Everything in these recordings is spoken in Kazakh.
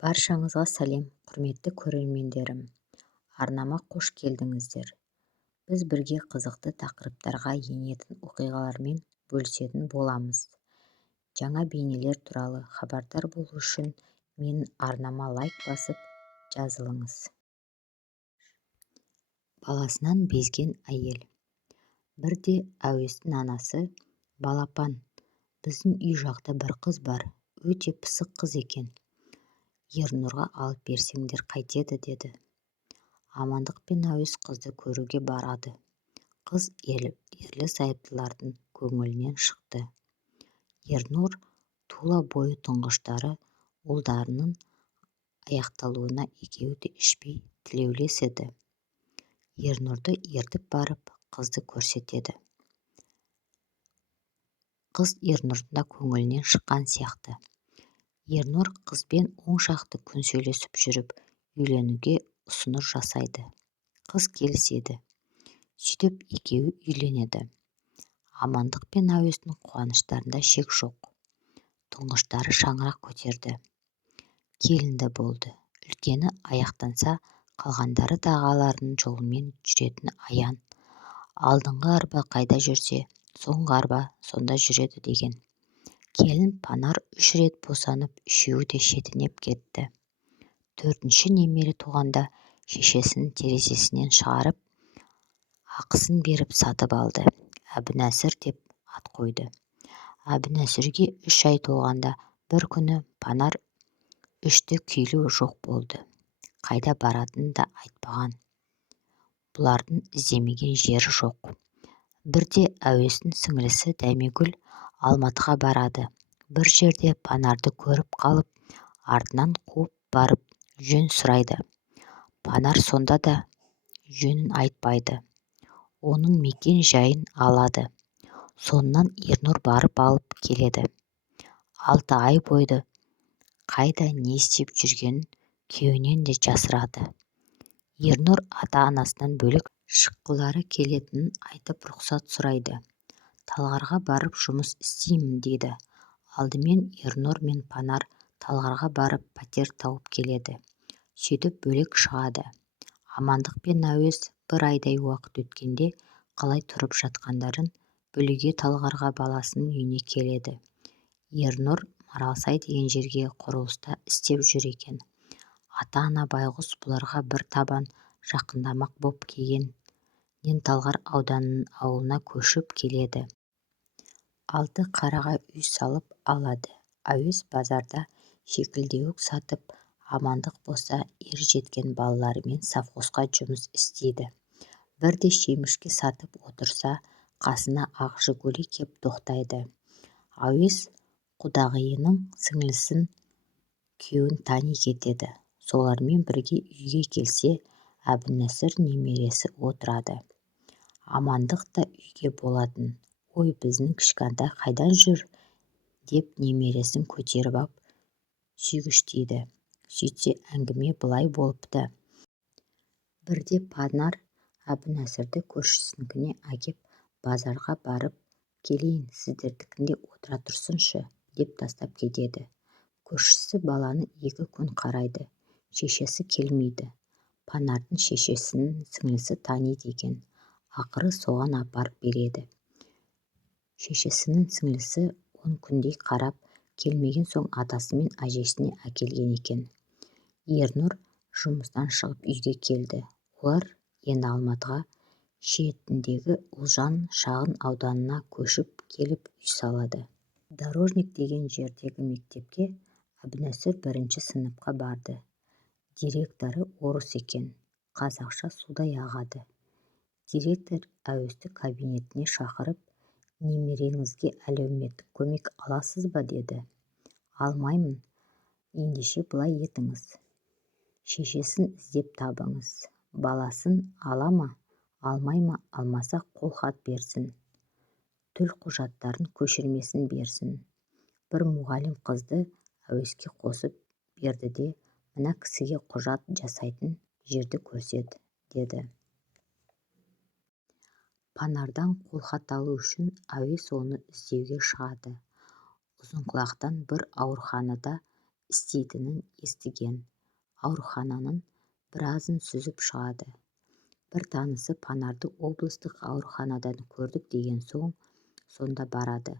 Баршаңызға сәлем, құрметті көрермендерім. Арнама қош келдіңіздер. Біз бірге қызықты тақырыптарға енетін оқиғалармен бөлісетін боламыз. Жаңа бейнелер туралы хабардар болу үшін менің арнама лайк басып жазылыңыз. Баласынан безген әйел. Бірде әуестің анасы: балапан, біздің үй жақта бір қыз бар, өте пысық қыз екен. Ернұрға алып берсеңдер қайтеді, деді. Амандық пен әуес қызды көруге барады. Қыз ерлі-зайыптылардың көңілінен шықты. Ернұр тула бойы тұңғыштары ұлдарының аяқталуына екеуі де ішпей тілеулес еді. Ернұрды ертіп барып қызды көрсетеді. Қыз Ернұрдың да көңілінен шыққан сияқты. Ернұр қызбен оң шақты күн сөйлесіп жүріп, үйленуге ұсыныс жасайды. Қыз келіседі. Сөйтіп екеуі үйленеді. Амандық пен әуестің қуаныштарында шек жоқ. Тұңғыштары шаңырақ көтерді. Келінді болды. Үлкені аяқтанса, қалғандары да ағаларының жолымен жүретіні аян. Алдыңғы арба қайда жүрсе, соңғы арба сонда жүреді деген. Келін Панар 3 рет босанып, үшеуі де шетінеп кетті. 4-ші немере туғанда шешесінің терезесінен шығарып, ақысын беріп сатып алды. Әбінәсір деп ат қойды. Әбінәсірге 3 ай толғанда бір күні Панар 3-ті күйлі жоқ болды. Қайда баратынын да айтпаған. Бұлардың іздемеген жері жоқ. Бірде әуестің сіңлісі Дәмегүл Алматыға барады. Бір жерде Панарды көріп қалып, артынан қуып барып жөн сұрайды. Панар сонда да жөнін айтпайды. Оның мекен жайын алады. Сонынан Ернұр барып алып келеді. 6 ай бойы қайда не істеп жүргенін күйеуінен де жасырады. Ернұр ата-анасынан бөлек шыққылары келетінін айтып рұқсат сұрайды. Талғарға барып жұмыс істеймін дейді. Алдымен Ернұр мен Панар Талғарға барып пәтер тауып келеді. Сөйтіп бөлек шығады. Амандық пен әуес бір айдай уақыт өткенде қалай тұрып жатқандарын білуге Талғарға баласының үйіне келеді. Ернұр Маралсай деген жерге құрылыста істеп жүр екен. Ата-ана байғұс бұларға бір табан жақындамақ боп келгеннен Талғар ауданының ауылына көшіп келеді. 6 қараға үй салып алады. Әуес базарда шекілдеуік сатып, Амандық болса ер жеткен балаларымен совхозға жұмыс істейді. Бірде шемішке сатып отырса, қасына ақ жигули кеп тоқтайды. Әуес құдағиының сіңлісін күйеуін тани кетеді. Солармен бірге үйге келсе, Әбінәсір немересі отырады. Амандық та үйге болатын. Ой, біздің кішкентай қайдан жүр, деп немересін көтеріп ап сүйгіштейді. Сөйтсе әңгіме былай болыпты. Бірде Панар Әбінәсірді көршісінікіне әкеп, базарға барып келейін, сіздердікінде отыра тұрсыншы, деп тастап кетеді. Көршісі баланы 2 күн қарайды. Шешесі келмейді. Панардың шешесінің сіңлісі таниды екен. Ақыры соған апарып береді. Шешесінің сіңлісі 10 күндей қарап келмеген соң атасы мен әжесіне әкелген екен. Ернұр жұмыстан шығып үйге келді. Олар енді Алматыға шетіндегі Ұлжан шағын ауданына көшіп келіп үй салады. Дорожник деген жердегі мектепке Әбінәсір 1-ші сыныпқа барды. Директоры орыс екен. Қазақша судай ағады. Директор әуесті кабинетіне шақырып, немереңізге әлеуметтік көмек аласыз ба, деді. Алмаймын. Ендеше былай етіңіз. Шешесін іздеп табыңыз. Баласын ала ма, алмай ма, алмаса қолхат берсін. Түл құжаттарын көшірмесін берсін. Бір мұғалім қызды әуеске қосып берді де, мына кісіге құжат жасайтын жерді көрсет, деді. Панардан қолхат алу үшін әуес оны іздеуге шығады. Ұзынқұлақтан бір ауруханада істейтінін естіген. Аурухананың біразын сүзіп шығады. Бір танысы Панарды облыстық ауруханадан көрдік деген соң сонда барады.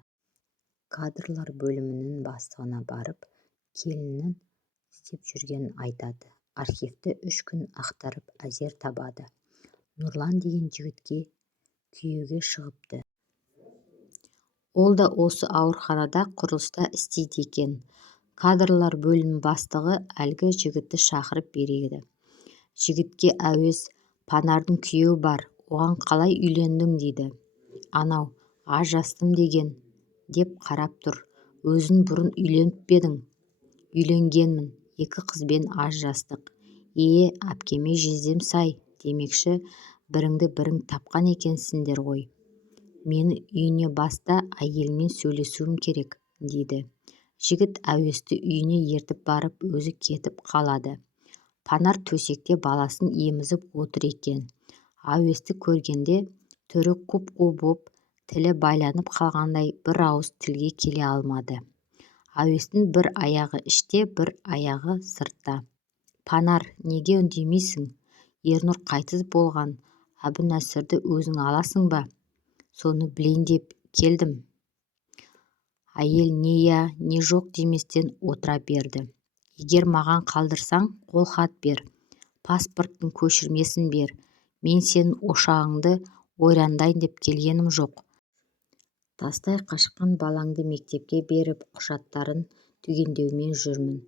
Кадрлар бөлімінің бастығына барып, келінін іздеп жүргенін айтады. Архивті 3 күн ақтарып әзер табады. Нұрлан деген жігітке күйеуге шығыпты. Ол да осы ауруханада құрылыста істейді екен. Кадрлар бөлімі бастығы әлгі жігітті шақырып береді. Жігітке әуес, Панардың күйеуі бар, оған қалай үйлендің дейді. Анау, ажырастым деген, деп қарап тұр. Өзің бұрын үйленіп пе едің? Үйленгенмін, 2 қызбен ажырастық. Әпкеме жездем-сай, демекші, біріңді бірің тапқан екенсіңдер ғой. Мені үйіне баста, әйелмен сөйлесуім керек, дейді. Жігіт әуесті үйіне ертіп барып, өзі кетіп қалады. Панар төсекте баласын емізіп отыр екен. Әуесті көргенде түрі құп-қу боп, тілі байланып қалғандай бір ауыз тілге келе алмады. Әуестің бір аяғы іште, бір аяғы сыртта. Панар, неге үндемейсің? Ернұр қайтыс болған, Әбунәсірді өзің аласың ба? Соны білейін деп келдім. Әйел не я, не жоқ деместен отыра берді. Егер маған қалдырсаң, қолхат бер, паспорттың көшірмесін бер. Мен сенің ошағыңды ойрандайын деп келгенім жоқ. Тастай қашқан балаңды мектепке беріп, құжаттарын түгендеумен жүрмін.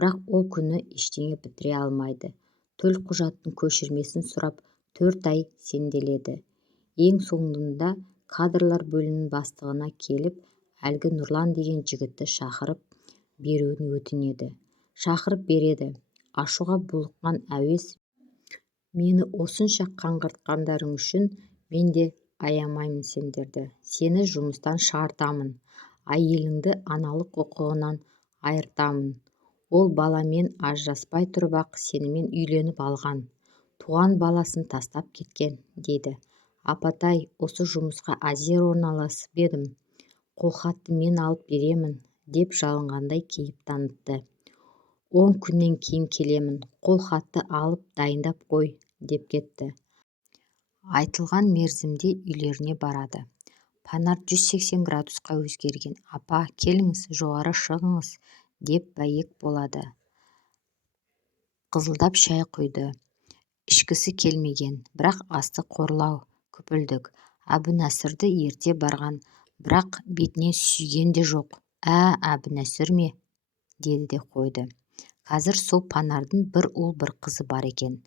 Бірақ ол күні ештеңе бітіре алмайды. Төл құжаттың көшірмесін сұрап 4 ай сенделеді. Ең соңында кадрлар бөлімінің бастығына келіп, әлгі Нұрлан деген жігітті шақырып беруін өтінеді. Шақырып береді. Ашуға булыққан әуес, мені осынша қаңғыртқандарың үшін мен де аямаймын сендерді. Сені жұмыстан шығартамын. Әйеліңді аналық құқығынан айыртамын. Ол баламен ажыраспай тұрып-ақ сенімен үйленіп алған. Туған баласын тастап кеткен, дейді. Апатай, осы жұмысқа әзер орналасып едім. Қолхатты мен алып беремін, деп жалынғандай кейіп танытты. 10 күннен кейін келемін, қолхатты алып дайындап қой, деп кетті. Айтылған мерзімде үйлеріне барады. Панар 180 градусқа өзгерген. Апа, келіңіз, жоғары шығыңыз, деп бәйек болады. Қызылдап шай құйды. Ішкісі келмеген, бірақ асты қорлау, күпілдік. Әбунәсірді ерте барған, бірақ бетінен сүйген де жоқ. Әбунәсір ме? Деді де қойды. Қазір сол Панардың бір ұл бір қызы бар екен.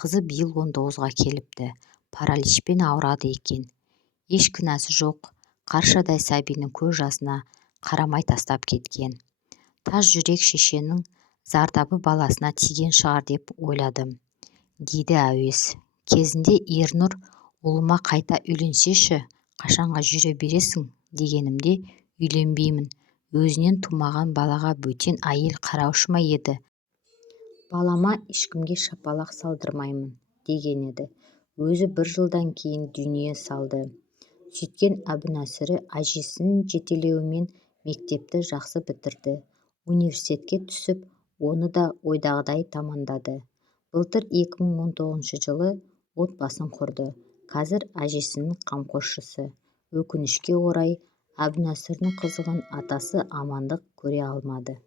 Қызы биыл 19-ға келіпті. Параличпен ауырады екен. Еш кінәсі жоқ. Қаршадай сәбидің көз жасына қарамай тастап кеткен. Тас жүрек шешенің зардабы баласына тиген шығар деп ойладым, дейді әуес. Кезінде Ернұр, ұлыма қайта үйленсеші, қашанға жүре бересің, дегенімде үйленбеймін. Өзінен тумаған балаға бөтен әйел қараушы ма еді? Балама ешкімге шапалақ салдырмаймын, деген еді. Өзі 1 жылдан кейін дүние салды. Сөйткен Әбунәсірі әжесінің жетелеуімен мектепті жақсы бітірді. Университетке түсіп, оны да ойдағыдай тамамдады. Былтыр 2019 жылы отбасын құрды. Қазір әжесінің қамқоршысы. Өкінішке орай, Әбунәсірдің қызығын атасы амандық көре алмады.